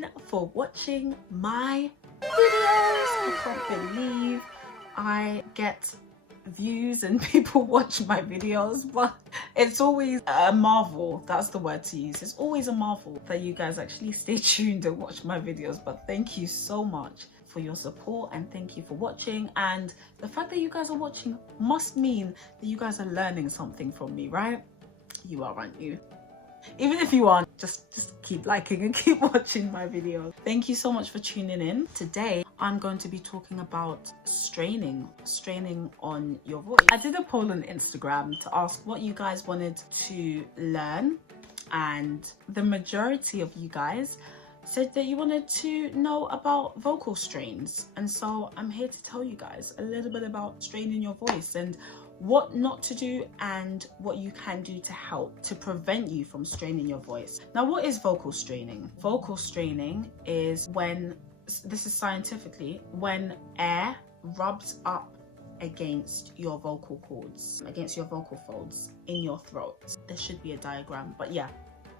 again for watching my videos. I can't believe I get views and people watch my videos, but it's always a marvel. That's the word to use. It's always a marvel that you guys actually stay tuned and watch my videos. But thank you so much for your support, and thank you for watching. And the fact that you guys are watching must mean that you guys are learning something from me, right? You are, aren't you? Even if you aren't, just keep liking and keep watching my videos. Thank you so much for tuning in. Today I'm going to be talking about straining on your voice. I did a poll on Instagram to ask what you guys wanted to learn, and the majority of you guys said that you wanted to know about vocal strains. And so I'm here to tell you guys a little bit about straining your voice and what not to do and what you can do to help to prevent you from straining your voice. Now, what is vocal straining? Vocal straining is when, this is scientifically, when air rubs up against your vocal cords, against your vocal folds in your throat. There should be a diagram, but yeah,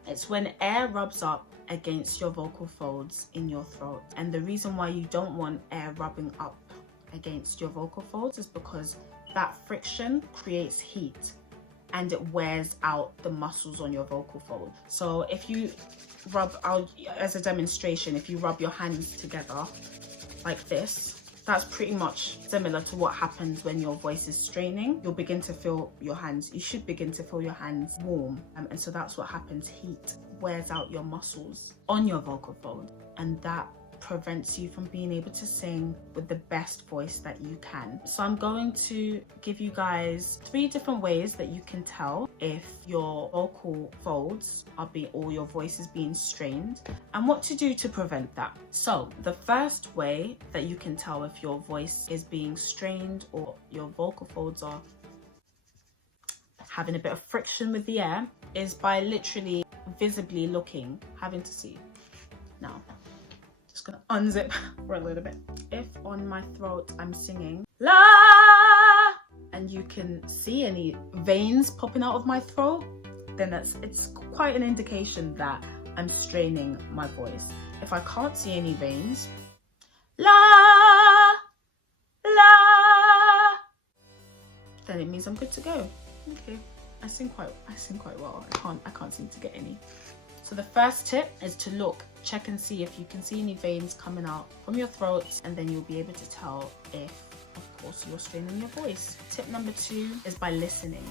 it's when air rubs up against your vocal folds in your throat. And the reason why you don't want air rubbing up against your vocal folds is because that friction creates heat and it wears out the muscles on your vocal fold. So if you rub out, as a demonstration, if you rub your hands together like this, that's pretty much similar to what happens when your voice is straining. You'll begin to feel your hands, you should begin to feel your hands warm. And so that's what happens. Heat wears out your muscles on your vocal fold, and that prevents you from being able to sing with the best voice that you can. So I'm going to give you guys 3 different ways that you can tell if your vocal folds are or your voice is being strained, and what to do to prevent that. So the first way that you can tell if your voice is being strained or your vocal folds are having a bit of friction with the air is by literally visibly looking, having to see. Now, just gonna unzip for a little bit. If on my throat I'm singing la, and you can see any veins popping out of my throat, then it's quite an indication that I'm straining my voice. If I can't see any veins, la la, then it means I'm good to go. Okay, I sing quite well. I can't seem to get any. So the first tip is to check and see if you can see any veins coming out from your throat, and then you'll be able to tell if, of course, you're straining your voice. Tip number 2 is by listening.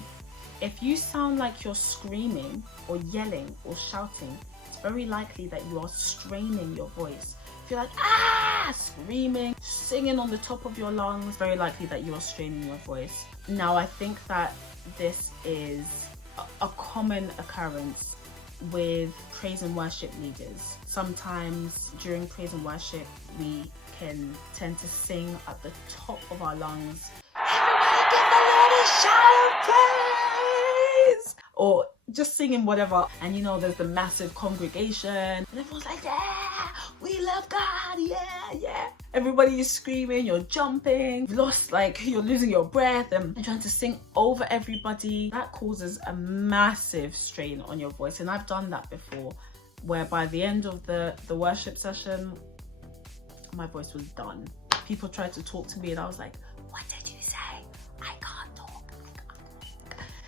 If you sound like you're screaming or yelling or shouting, it's very likely that you are straining your voice. If you're like, screaming, singing on the top of your lungs, very likely that you are straining your voice. Now, I think that this is a common occurrence with praise and worship leaders. Sometimes during praise and worship, we can tend to sing at the top of our lungs. Everybody give the Lord a shout of praise! Or just singing whatever. And you know, there's the massive congregation and everyone's like, yeah, we love God, yeah. Everybody is screaming, you're jumping, you're losing your breath and trying to sing over everybody. That causes a massive strain on your voice. And I've done that before, where by the end of the worship session, my voice was done. People tried to talk to me and I was like, what did you say? I can't talk.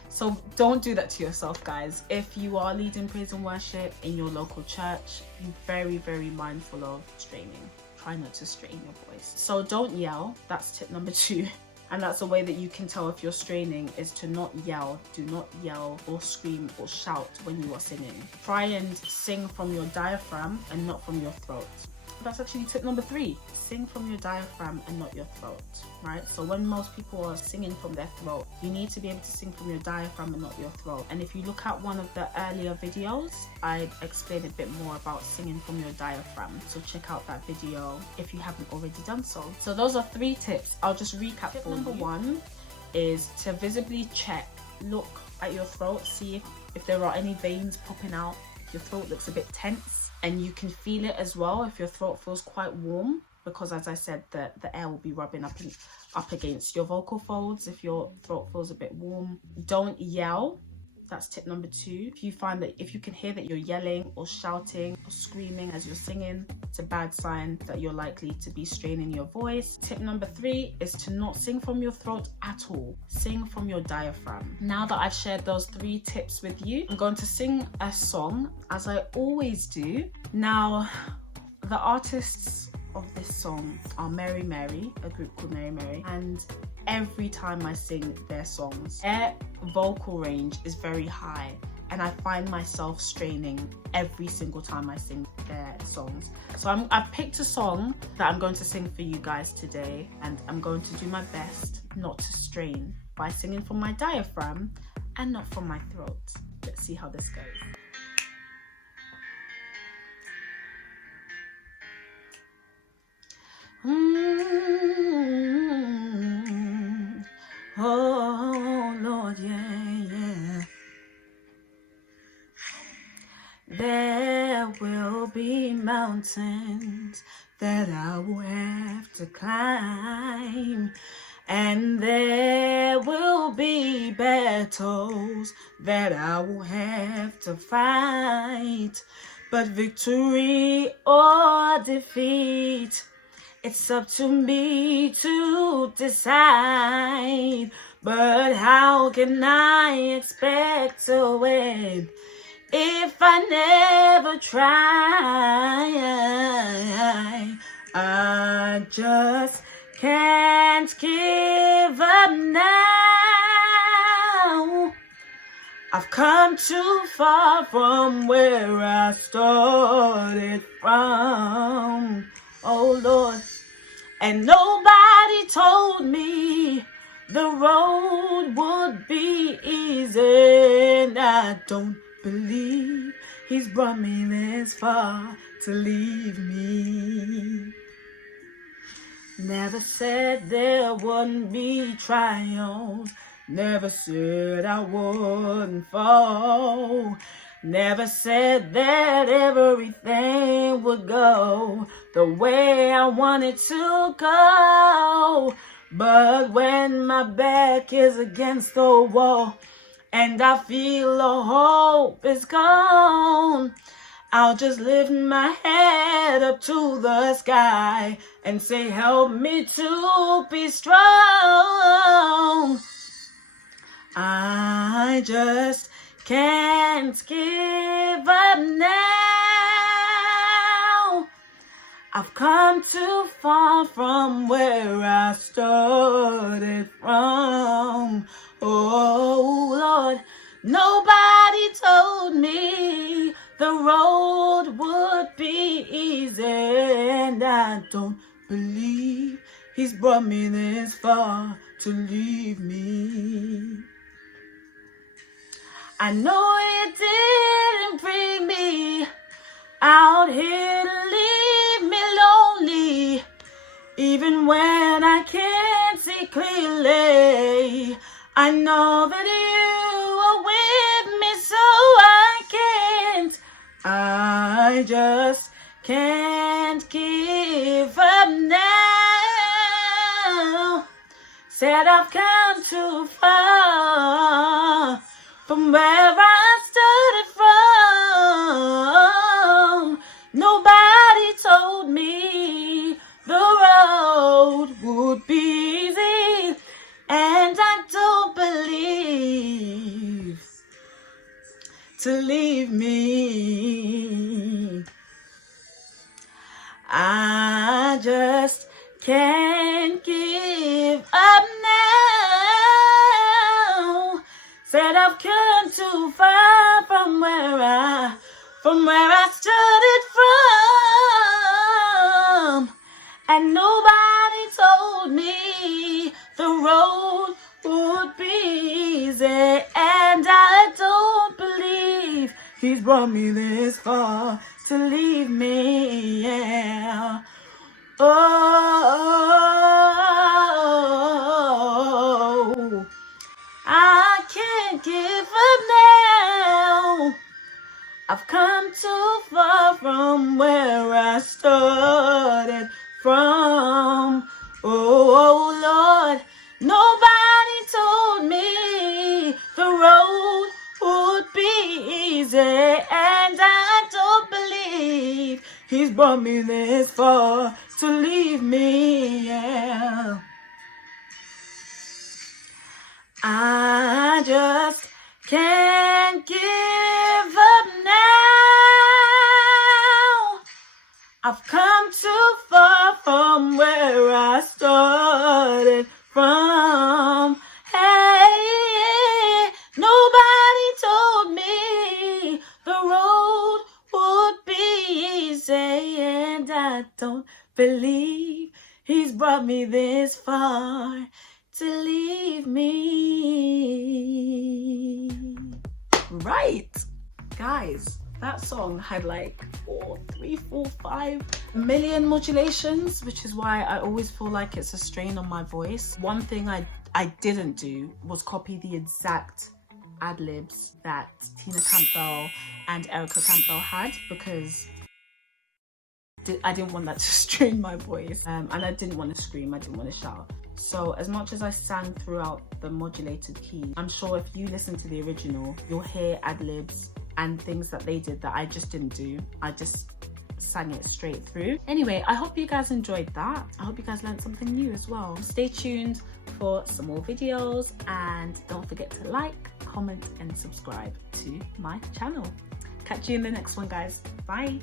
So don't do that to yourself, guys. If you are leading praise and worship in your local church, be very, very mindful of straining. Try not to strain your voice. So don't yell. That's tip number 2. And that's a way that you can tell if you're straining, is to not yell. Do not yell or scream or shout when you are singing. Try and sing from your diaphragm and not from your throat. That's actually tip number 3. Sing from your diaphragm and not your throat, right? So when most people are singing from their throat, you need to be able to sing from your diaphragm and not your throat. And if you look at one of the earlier videos, I explained a bit more about singing from your diaphragm. So check out that video if you haven't already done so. So those are 3 tips. I'll just recap for you. Number 1 is to visibly look at your throat, see if there are any veins popping out, if your throat looks a bit tense. And you can feel it as well if your throat feels quite warm, because as I said, the air will be rubbing up against your vocal folds if your throat feels a bit warm. Don't yell That's tip number 2. If you find that if you can hear that you're yelling or shouting or screaming as you're singing, it's a bad sign that you're likely to be straining your voice. Tip number 3 is to not sing from your throat at all. Sing from your diaphragm. Now that I've shared those 3 tips with you, I'm going to sing a song as I always do. Now, the artists of this song are Mary Mary, a group called Mary Mary, and every time I sing their songs, their vocal range is very high, and I find myself straining every single time I sing their songs. So I've picked a song that I'm going to sing for you guys today, and I'm going to do my best not to strain by singing from my diaphragm and not from my throat. Let's see how this goes. Oh Lord, yeah. There will be mountains that I will have to climb, and there will be battles that I will have to fight. But victory or defeat, it's up to me to decide. But how can I expect to win if I never try? I just can't give up now. I've come too far from where I started from. Oh Lord, and nobody told me the road would be easy, and I don't believe He's brought me this far to leave me. Never said there wouldn't be trials, never said I wouldn't fall. Never said that everything would go the way I wanted to go. But when my back is against the wall and I feel all hope is gone, I'll just lift my head up to the sky and say, help me to be strong. I just can't give up now. I've come too far from where I started from. Oh Lord, nobody told me the road would be easy, and I don't believe He's brought me this far to leave me. I know He didn't bring me out here to leave me lonely, even when I can't see clearly. I know that You are with me, so I just can't give up now. Said I've come too far from where I started from. Nobody told me the road would be easy, and I don't believe to leave me. I just can't give up now. Said I've come too far from where I started from, and nobody told me the road would be easy, and I don't believe He's brought me this far to leave me. Yeah. Oh, I can't give up now. I've come too far from where I started from. Oh Lord, nobody told me the road brought me this far to leave me, yeah. I just can't give up now. I've come too far from where I started from. Hey, nobody told me the road would be easy, and I don't believe he's brought me this far to leave me. Right, guys, that song had like 5 million modulations, which is why I always feel like it's a strain on my voice. One thing I didn't do was copy the exact ad-libs that Tina Campbell and Erica Campbell had, because I didn't want that to strain my voice, and I didn't want to scream, I didn't want to shout. So as much as I sang throughout the modulated key, I'm sure if you listen to the original, you'll hear ad-libs and things that they did that I just didn't do. I just sang it straight through. Anyway, I hope you guys enjoyed that. I hope you guys learned something new as well. Stay tuned for some more videos, and don't forget to like, comment and subscribe to my channel. Catch you in the next one, guys. Bye.